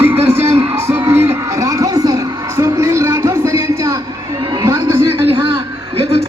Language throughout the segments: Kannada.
दिग्दर्शन स्वप्नील राठोड सर स्वप्नील राठोड सर यांच्या मार्गदर्शनाखाली हा वेगळा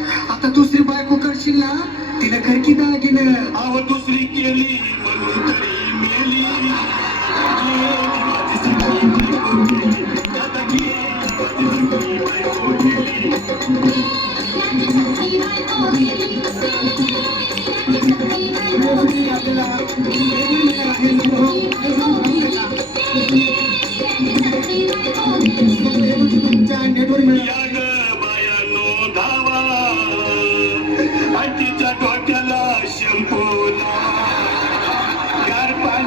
ಶಿಲ ತಿಲ ಕರ್ಕಿದಾಗಿನ ಆವತ್ತು ಶ್ರೀ ಕೇಳಿ ಮೇಲಿ Thank.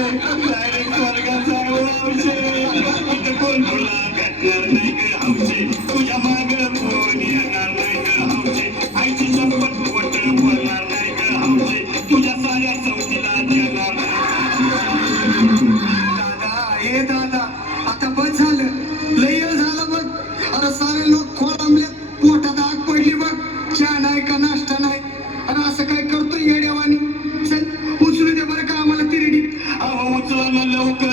Direkt var gazar olsun. Hadi kol kula, katlar naygır hamsi. لو كان